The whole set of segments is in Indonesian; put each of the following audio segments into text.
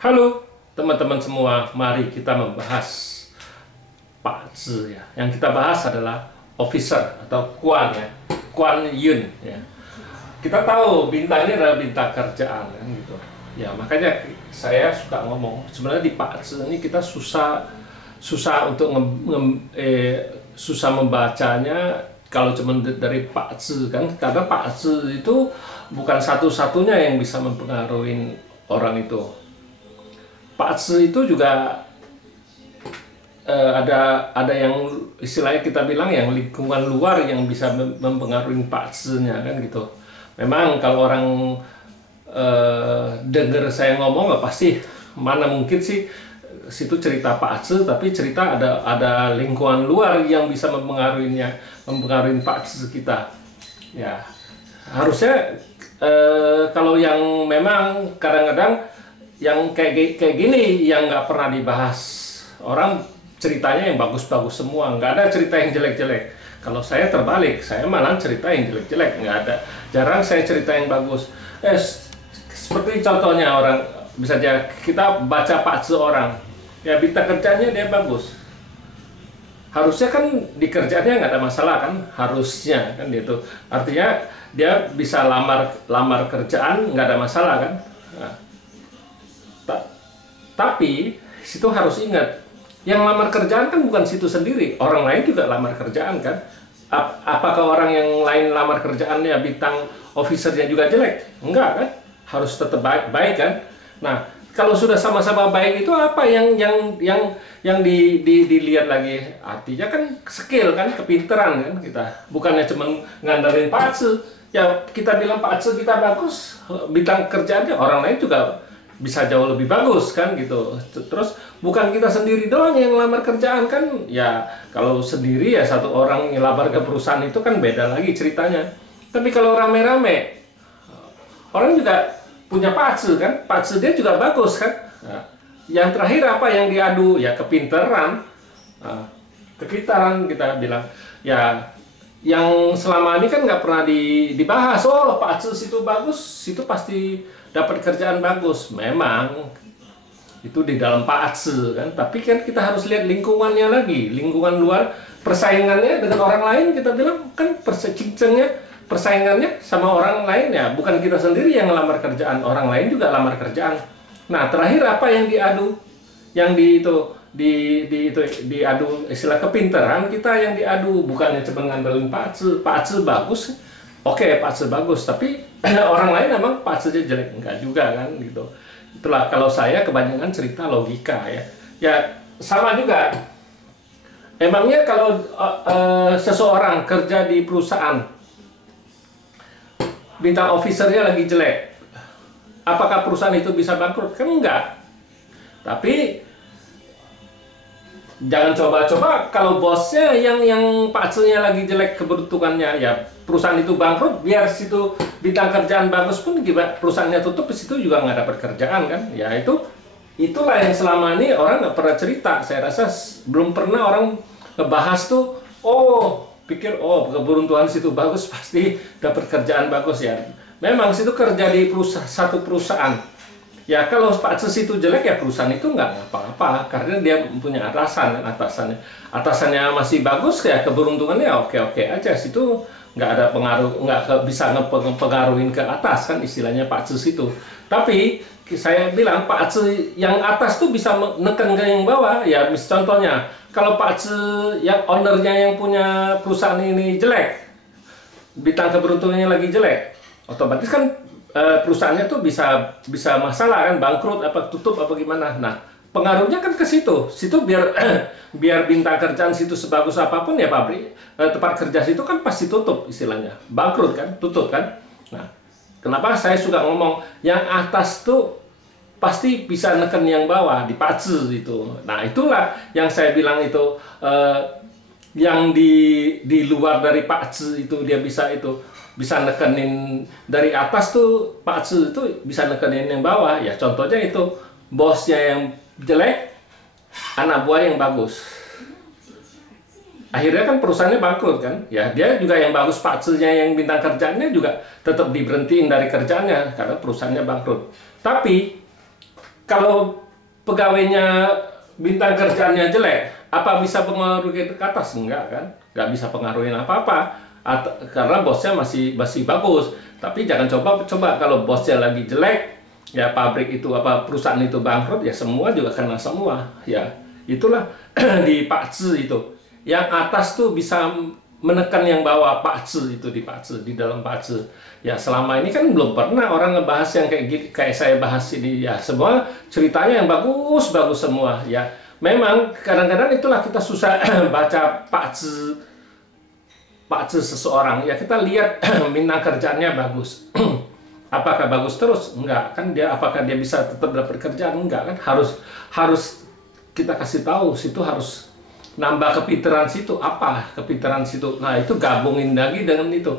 Halo teman-teman semua, mari kita membahas Pak Zhi ya. Yang kita bahas adalah officer atau Quan ya, Quan Yun ya. Kita tahu bintang ini adalah bintang kerjaan kan gitu. Ya makanya saya suka ngomong sebenarnya di Pak Zhi ini kita susah untuk susah membacanya kalau cuma dari Pak Zhi kan, karena Pak Zhi itu bukan satu-satunya yang bisa mempengaruhi orang itu. Pak Zhi itu juga ada yang istilahnya kita bilang yang lingkungan luar yang bisa mempengaruhi Pak Zhi-nya kan gitu. Memang kalau orang dengar saya ngomong nggak pasti, mana mungkin sih situ cerita Pak Zhi, tapi cerita ada lingkungan luar yang bisa mempengaruhi Pak Zhi kita. Ya harusnya kalau yang memang kadang-kadang yang kayak gini yang nggak pernah dibahas orang, ceritanya yang bagus-bagus semua, nggak ada cerita yang jelek-jelek. Kalau saya terbalik, saya malah cerita yang jelek-jelek, nggak ada, jarang saya cerita yang bagus. Seperti contohnya orang bisa aja kita baca Pak Zhi orang, ya bintang kerjanya dia bagus, harusnya kan di kerjaannya nggak ada masalah kan, harusnya kan gitu. Artinya dia bisa lamar kerjaan nggak ada masalah kan. Nah, tapi situ harus ingat, yang lamar kerjaan kan bukan situ sendiri, orang lain juga lamar kerjaan kan. Apakah orang yang lain lamar kerjaannya bintang officernya juga jelek? Enggak kan, harus tetap baik kan. Nah kalau sudah sama-sama baik itu apa yang dilihat lagi, artinya kan skill kan, kepinteran kan kita, bukannya cuma ngandelin Pak Zhi. Ya kita bilang Pak Zhi kita bagus, bintang kerjaannya orang lain juga bisa jauh lebih bagus kan gitu. Terus bukan kita sendiri doang yang lamar kerjaan kan. Ya kalau sendiri ya satu orang ngelamar ke perusahaan itu kan beda lagi ceritanya. Tapi kalau rame-rame, orang juga punya Pak Zhi kan, Pak Zhi dia juga bagus kan. Nah, yang terakhir apa yang diadu? Ya kepintaran. Nah, kepintaran kita bilang ya, yang selama ini kan nggak pernah dibahas. Oh Pak Zhi situ bagus, situ pasti dapat kerjaan bagus. Memang itu di dalam Pak Zhi kan, tapi kan kita harus lihat lingkungannya lagi, lingkungan luar, persaingannya dengan orang lain. Kita bilang kan persaingannya sama orang lain ya, bukan kita sendiri yang lamar kerjaan, orang lain juga lamar kerjaan. Nah terakhir apa yang diadu? Yang diadu istilah kepintaran kita yang diadu, bukannya cuma ngandelin Pak Zhi. Pak Zhi bagus, oke Pak Zhi bagus, tapi orang lain emang Pak Zhi jelek, enggak juga kan gitu. Itulah kalau saya kebanyakan cerita logika ya. Ya sama juga. Emangnya kalau seseorang kerja di perusahaan, bintang officernya lagi jelek, apakah perusahaan itu bisa bangkrut? Kan enggak. Tapi jangan coba-coba kalau bosnya yang Pak Zhi-nya lagi jelek keberuntungannya, ya perusahaan itu bangkrut, biar situ bintang kerjaan bagus pun perusahaannya tutup, di situ juga nggak dapat kerjaan kan. Ya itulah yang selama ini orang nggak pernah cerita. Saya rasa belum pernah orang ngebahas tuh, pikir keberuntungan situ bagus pasti dapat kerjaan bagus. Ya memang situ kerja di satu perusahaan. Ya kalau Pak Zhi itu jelek ya perusahaan itu nggak apa-apa, karena dia punya atasan kan, atasannya masih bagus ya keberuntungannya oke aja. Situ nggak ada pengaruh, nggak bisa ngepengaruhin ke atas kan istilahnya Pak Zhi itu. Tapi saya bilang Pak Zhi yang atas tuh bisa neken ke yang bawah. Ya contohnya kalau Pak Zhi yang ownernya yang punya perusahaan ini jelek, bintang keberuntungannya lagi jelek, otomatis kan perusahaannya tuh bisa masalah kan, bangkrut apa tutup apa gimana. Nah pengaruhnya kan ke situ biar bintang kerjaan situ sebagus apapun ya pabrik tempat kerja situ kan pasti tutup, istilahnya bangkrut kan, tutup kan. Nah kenapa saya suka ngomong yang atas tuh pasti bisa neken yang bawah di Pak Zhi itu. Nah itulah yang saya bilang itu, yang di luar dari Pak Zhi itu dia bisa nekenin dari atas tuh, Pak Zhi itu bisa nekenin yang bawah. Ya contohnya itu bosnya yang jelek, anak buah yang bagus, akhirnya kan perusahaannya bangkrut kan. Ya dia juga yang bagus, Pak Zhi-nya yang bintang kerjaannya juga tetap diberhentiin dari kerjaannya karena perusahaannya bangkrut. Tapi kalau pegawainya bintang kerjaannya jelek, apa bisa pengaruhi ke atas? Enggak kan? Nggak bisa pengaruhin apa-apa. Karena bosnya masih bagus. Tapi jangan coba kalau bosnya lagi jelek, ya pabrik itu apa perusahaan itu bangkrut, ya semua juga kena semua. Ya itulah di Pak Zhi itu. Yang atas tuh bisa menekan yang bawah, Pak Zhi itu di dalam Pak Zhi. Ya selama ini kan belum pernah orang ngebahas yang kayak saya bahas ini, ya semua ceritanya yang bagus semua. Ya memang kadang-kadang itulah kita susah baca Pak Zhi seseorang. Ya kita lihat minat kerjaannya bagus. Apakah bagus terus? Enggak kan, apakah dia bisa tetap dapat kerjaan? Enggak kan, harus kita kasih tahu situ, harus nambah kepintaran situ. Apa kepintaran situ? Nah itu gabungin lagi dengan itu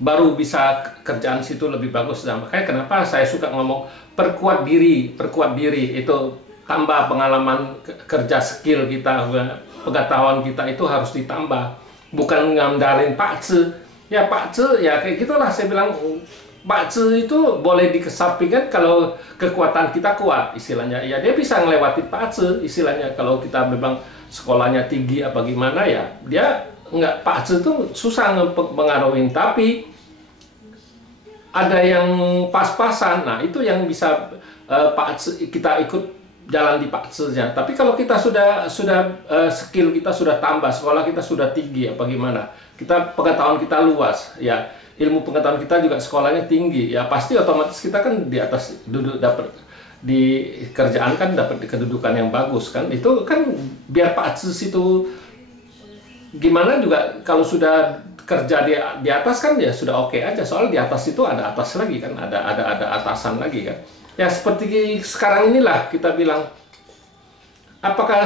baru bisa kerjaan situ lebih bagus. Nah, makanya kenapa saya suka ngomong perkuat diri itu, tambah pengalaman kerja, skill kita, pengetahuan kita itu harus ditambah, bukan ngandalin Pak Zhi. Ya Pak Zhi ya kayak gitulah, saya bilang Pak Zhi itu boleh dikesampingkan kalau kekuatan kita kuat istilahnya. Ya dia bisa ngelewati Pak Zhi istilahnya. Kalau kita memang sekolahnya tinggi apa gimana, ya dia nggak, Pak Zhi itu susah mengaruhin. Tapi ada yang pas-pasan, nah itu yang bisa Pak Zhi, kita ikut jalan di Pak Zhi-nya. Tapi kalau kita sudah skill kita sudah tambah, sekolah kita sudah tinggi apa gimana, kita pengetahuan kita luas, ya ilmu pengetahuan kita juga sekolahnya tinggi, ya pasti otomatis kita kan di atas, dapat di kerjaan kan, dapat di kedudukan yang bagus kan. Itu kan biar Pak Zhi itu gimana juga, kalau sudah kerja di atas kan ya sudah oke aja, soal di atas itu ada atas lagi kan, ada atasan lagi kan. Ya seperti sekarang inilah kita bilang, apakah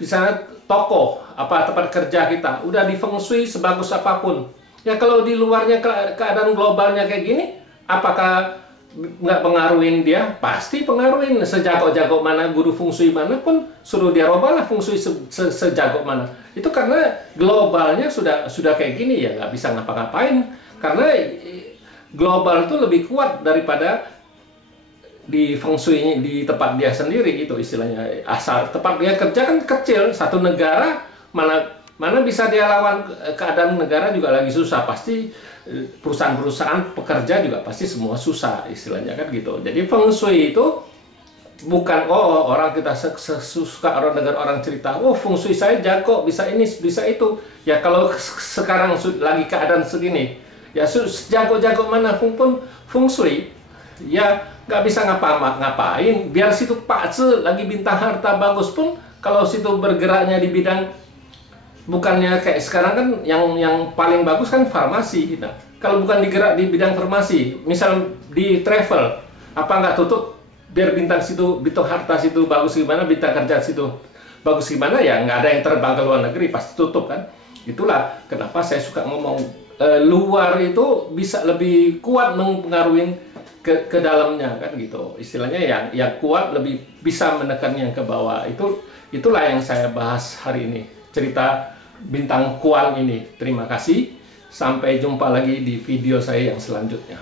misalnya toko apa tempat kerja kita udah di feng shui sebagus apapun, ya kalau di luarnya keadaan globalnya kayak gini, apakah nggak pengaruhin dia? Pasti pengaruhin. Sejago-jago mana guru feng shui mana pun, suruh dia robah lah feng shui sejago mana. Itu karena globalnya sudah kayak gini, ya nggak bisa ngapa-ngapain, karena global itu lebih kuat daripada di feng shui di tempat dia sendiri, itu istilahnya. Asal tempat dia kerja kan kecil, satu negara mana bisa dia lawan, keadaan negara juga lagi susah, pasti perusahaan-perusahaan pekerja juga pasti semua susah istilahnya kan gitu. Jadi feng shui itu bukan orang kita suka orang dengar orang cerita, oh feng shui saya jago, bisa ini bisa itu. Ya kalau sekarang lagi keadaan segini, ya jago-jago mana pun feng shui, ya nggak bisa ngapain. Biar situ Pak Zhi lagi bintang harta bagus pun, kalau situ bergeraknya di bidang, bukannya kayak sekarang kan yang paling bagus kan farmasi kita. Kalau bukan digerak di bidang farmasi, misal di travel, apa nggak tutup? Biar bintang situ, bintang harta situ bagus gimana, bintang kerja situ bagus gimana, ya nggak ada yang terbang ke luar negeri, pasti tutup kan. Itulah kenapa saya suka ngomong luar itu bisa lebih kuat mempengaruhi ke dalamnya kan gitu. Istilahnya yang kuat lebih bisa menekan yang ke bawah. Itulah yang saya bahas hari ini, cerita bintang Kuan ini. Terima kasih, sampai jumpa lagi di video saya yang selanjutnya.